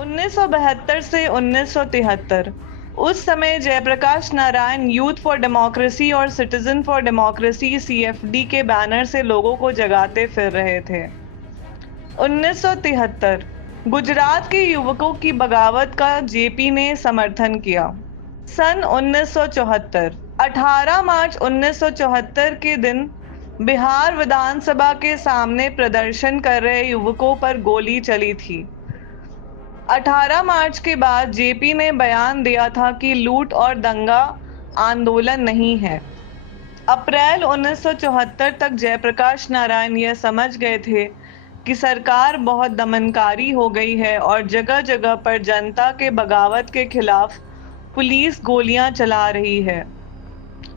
1972 से 1973 उस समय Jayaprakash Narayan youth for democracy और सिटीजन फॉर डेमोक्रेसी सीएफडी के बैनर से लोगों को जगाते फिर रहे थे। 1973 गुजरात के युवकों की बगावत का जेपी ने समर्थन किया। सन 1974 18 मार्च 1974 के दिन बिहार विधानसभा के सामने प्रदर्शन कर रहे युवकों पर गोली चली थी। 18 मार्च के बाद जेपी ने बयान दिया था कि लूट और दंगा आंदोलन नहीं है। अप्रैल 1974 तक जयप्रकाश नारायण यह समझ गए थे कि सरकार बहुत दमनकारी हो गई है और जगह जगह पर जनता के बगावत के खिलाफ पुलिस गोलियां चला रही है।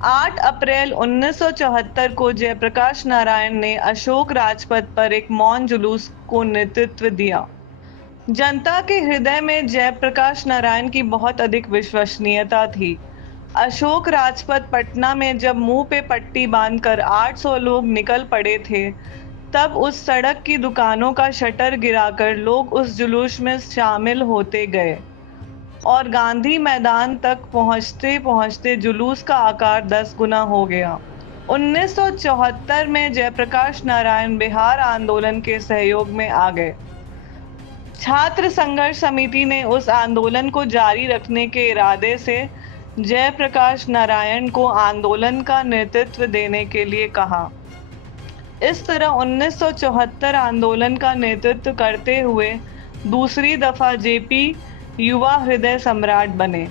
8 अप्रैल 1974 को जयप्रकाश नारायण ने अशोक राजपथ पर एक मौन जुलूस को नेतृत्व दिया। जनता के हृदय में जयप्रकाश नारायण की बहुत अधिक विश्वसनीयता थी। अशोक राजपथ पटना में जब मुंह पे पट्टी बांधकर 800 लोग निकल पड़े थे, तब उस सड़क की दुकानों का शटर गिराकर लोग उस जुलूस में शामिल होते गए और गांधी मैदान तक पहुंचते पहुंचते जुलूस का आकार 10 गुना हो गया। 1974 में जयप्रकाश नारायण बिहार आंदोलन के सहयोग में आ गए। छात्र संघर्ष समिति ने उस आंदोलन को जारी रखने के इरादे से जयप्रकाश नारायण को आंदोलन का नेतृत्व देने के लिए कहा। इस तरह 1974 आंदोलन का नेतृत्व करते हुए दूसरी दफा जेपी युवा हृदय सम्राट बने।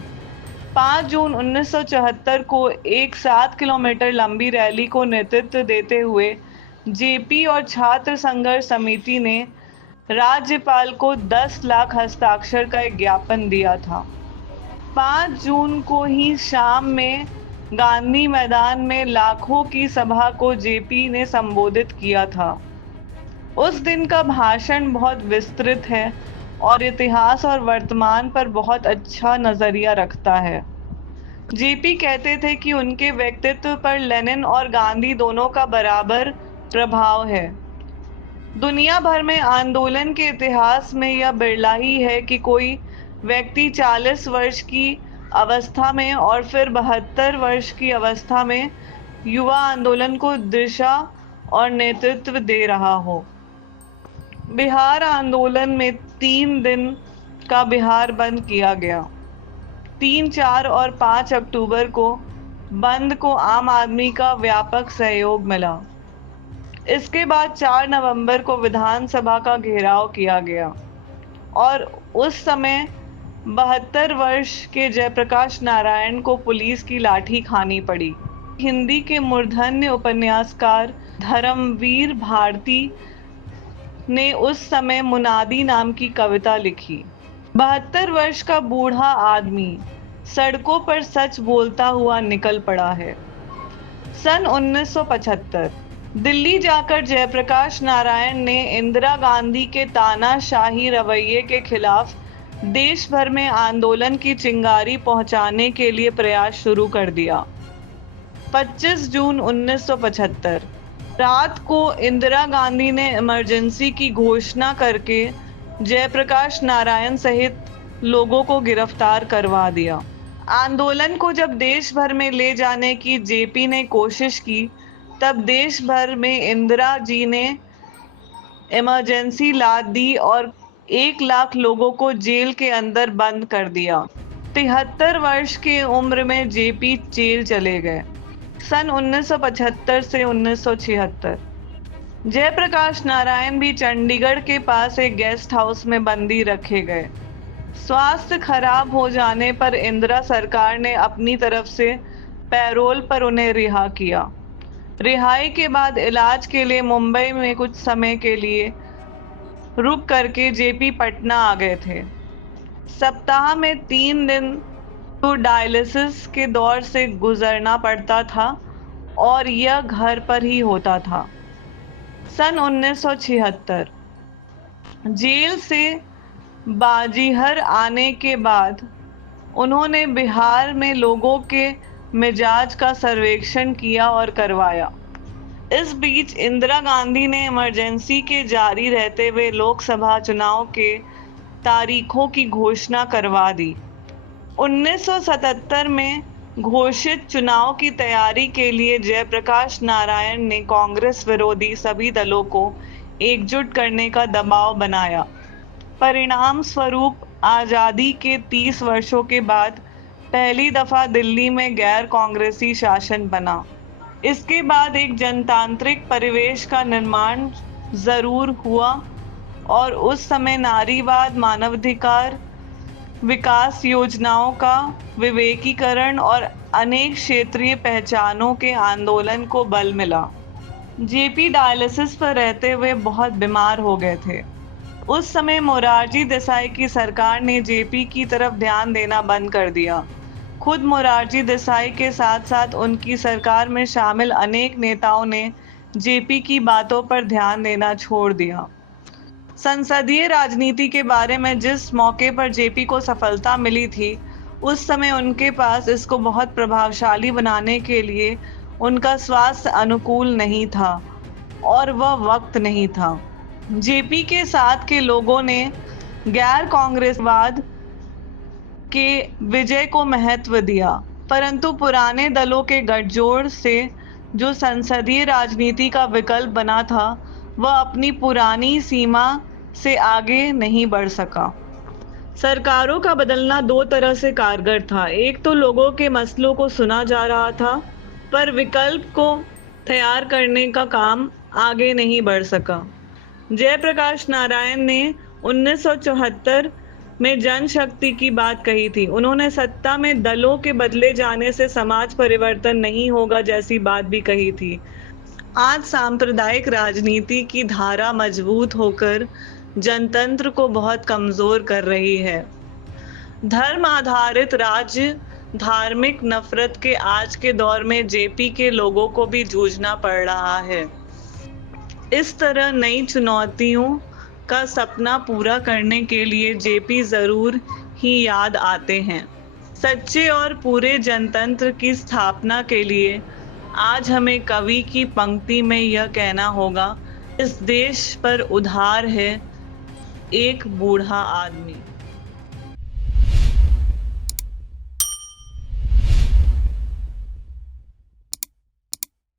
5 जून 1974 को एक 7 किलोमीटर लंबी रैली को नेतृत्व देते हुए जेपी और छात्र संघर्ष समिति ने राज्यपाल को 10 लाख हस्ताक्षर का एक ज्ञापन दिया था। 5 जून को ही शाम में गांधी मैदान में लाखों की सभा को जेपी ने संबोधित किया था। उस दिन का भाषण बहुत विस्तृत है और इतिहास और वर्तमान पर बहुत अच्छा नजरिया रखता है। जेपी कहते थे कि उनके व्यक्तित्व पर लेनिन और गांधी दोनों का बराबर प्रभाव है। दुनिया भर में आंदोलन के इतिहास में यह बिरला ही है कि कोई व्यक्ति 40 वर्ष की अवस्था में और फिर 72 वर्ष की अवस्था में युवा आंदोलन को दिशा और नेतृत्व दे रहा हो। बिहार आंदोलन में 3 दिन का बिहार बंद किया गया। 3, 4 और 5 अक्टूबर को बंद को आम आदमी का व्यापक सहयोग मिला। इसके बाद 4 नवंबर को विधानसभा का घेराव किया गया और उस समय 72 वर्ष के जयप्रकाश नारायण को पुलिस की लाठी खानी पड़ी। हिंदी के मूर्धन्य उपन्यासकार धर्मवीर भारती ने उस समय मुनादी नाम की कविता लिखी। 72 वर्ष का बूढ़ा आदमी सड़कों पर सच बोलता हुआ निकल पड़ा है। सन 1975 दिल्ली जाकर जयप्रकाश नारायण ने इंदिरा गांधी के तानाशाही रवैये के खिलाफ देश भर में आंदोलन की चिंगारी पहुंचाने के लिए प्रयास शुरू कर दिया। 25 जून 1975 रात को इंदिरा गांधी ने इमरजेंसी की घोषणा करके जयप्रकाश नारायण सहित लोगों को गिरफ्तार करवा दिया। आंदोलन को जब देश भर में ले जाने की जेपी ने कोशिश की, तब देश भर में इंदिरा जी ने इमरजेंसी ला दी और 1 लाख लोगों को जेल के अंदर बंद कर दिया। 73 वर्ष की उम्र में जेपी जेल चले गए। सन 1975 से 1976 जयप्रकाश नारायण भी चंडीगढ़ के पास एक गेस्ट हाउस में बंदी रखे गए। स्वास्थ्य खराब हो जाने पर इंदिरा सरकार ने अपनी तरफ से पैरोल पर उन्हें रिहा किया। रिहाई के बाद इलाज के लिए मुंबई में कुछ समय के लिए रुक करके जेपी पटना आ गए थे। सप्ताह में 3 दिन तो डायलिसिस के दौर से गुजरना पड़ता था और यह घर पर ही होता था। सन 1976 जेल से बाजीहर आने के बाद उन्होंने बिहार में लोगों के मिजाज का सर्वेक्षण किया और करवाया। इस बीच इंदिरा गांधी ने इमरजेंसी के जारी रहते हुए लोकसभा चुनाव के तारीखों की घोषणा करवा दी। 1977 में घोषित चुनाव की तैयारी के लिए जयप्रकाश नारायण ने कांग्रेस विरोधी सभी दलों को एकजुट करने का दबाव बनाया। परिणाम स्वरूप आजादी के 30 वर्षों के बाद पहली दफा दिल्ली में गैर कांग्रेसी शासन बना। इसके बाद एक जनतांत्रिक परिवेश का निर्माण जरूर हुआ और उस समय नारीवाद, मानवाधिकार, विकास योजनाओं का विवेकीकरण और अनेक क्षेत्रीय पहचानों के आंदोलन को बल मिला। जेपी डायलिसिस पर रहते हुए बहुत बीमार हो गए थे। उस समय मोरारजी देसाई की सरकार ने जेपी की तरफ ध्यान देना बंद कर दिया। खुद मोरारजी देसाई के साथ साथ उनकी सरकार में शामिल अनेक नेताओं ने जेपी की बातों पर ध्यान देना छोड़ दिया। संसदीय राजनीति के बारे में जिस मौके पर जेपी को सफलता मिली थी, उस समय उनके पास इसको बहुत प्रभावशाली बनाने के लिए उनका स्वास्थ्य अनुकूल नहीं था और वह वक्त नहीं था। जेपी के साथ के लोगों ने गैर कांग्रेसवाद के विजय को महत्व दिया, परंतु पुराने दलों के गठजोड़ से जो संसदीय राजनीति का विकल्प बना था, वह अपनी पुरानी सीमा से आगे नहीं बढ़ सका। सरकारों का बदलना दो तरह से कारगर था। एक तो लोगों के मसलों को सुना जा रहा था, पर विकल्प को तैयार करने का काम आगे नहीं बढ़ सका। जयप्रकाश नारायण ने 1974 में जनशक्ति की बात कही थी। उन्होंने सत्ता में दलों के बदले जाने से समाज परिवर्तन नहीं होगा जैसी बात भी कही थी। आज सांप्रदायिक राजनीति की धारा मजबूत होकर जनतंत्र को बहुत कमजोर कर रही है। धर्म आधारित राज्य, धार्मिक नफरत के आज के दौर में जेपी के लोगों को भी जूझना पड़ रहा है। इस तरह नई चुनौतियों का सपना पूरा करने के लिए जेपी जरूर ही याद आते हैं। सच्चे और पूरे जनतंत्र की स्थापना के लिए आज हमें कवि की पंक्ति में यह कहना होगा, इस देश पर उधार है एक बूढ़ा आदमी।